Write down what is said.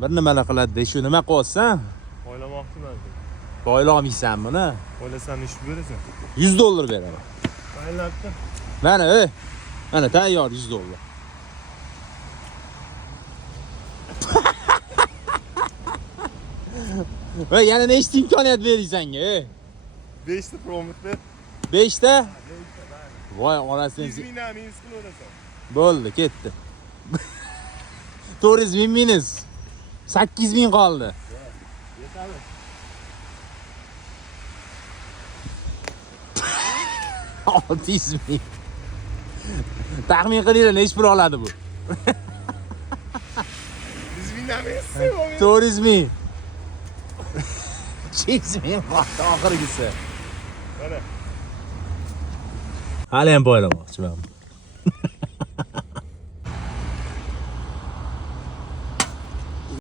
Bir nimalar qiladi, shu nima qilyapsan? O'ylamoqchiman. Boylamaysan buni. O'ylasam ish berasan. $100 beraman. Maylatdi. Mana, mana tayyor $100. Va yana nechta imkoniyat beraysan-ga? 5 ta promot ber. 5 ta? Voy, orasini 100 mingdan minus qilaversan. bo'ldi, ketdi. 400 ming minus. 8 ming qoldi. Yetadi. $600 ming. Taxmin qilinglar, nech pul oladi bu? 100 mingdan minus. 400 ming. 200 ming qoldi oxirgisi. Mana. Hali ham boylamoqchiman.